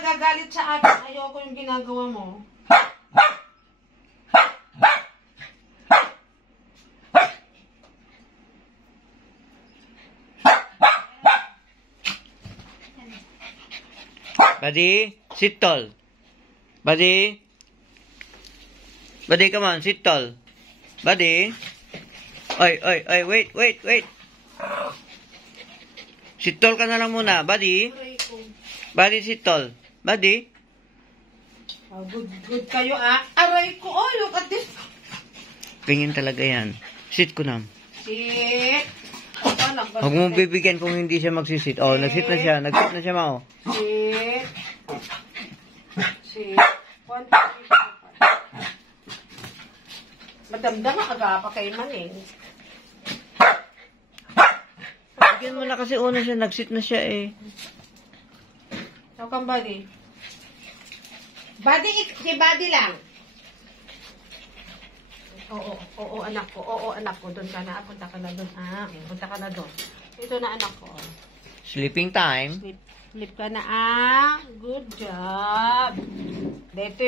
nagagalit sa akin. Ayoko yung ginagawa mo. Buddy, sit tall. Buddy. Buddy, come on, sit tall. Buddy. Oy, wait. Sit tall ka na lang muna, buddy. Buddy, sit tall. Buddy. Oh, good kayo, ah. Aray ko, oh, look at this. Ganyan talaga yan. Sit ko na. Sit. Huwag mong bibigyan kung hindi siya magsisit. Oh, nagsit na siya. Nagsit na siya, Mao. Sit. Sit. 1, 2, 3, 4. Madamdam ang aga pa kay Maning. Bigyan mo na kasi una siya. Nagsit na siya eh. How come, buddy? Buddy, si buddy lang. Oo, anak ko. Oo, anak ko. Doon ka na. Punta ka na doon. Ah, punta ka na doon. Ito na, anak ko. Sleeping time. Sleep ka na, ah. Good job. Dito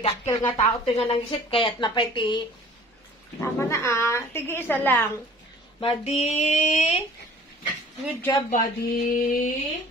dakil nga tao. Ito nga nangisit. Kaya't napay tama na, ah. Tigi isa lang. Buddy. Good job, buddy.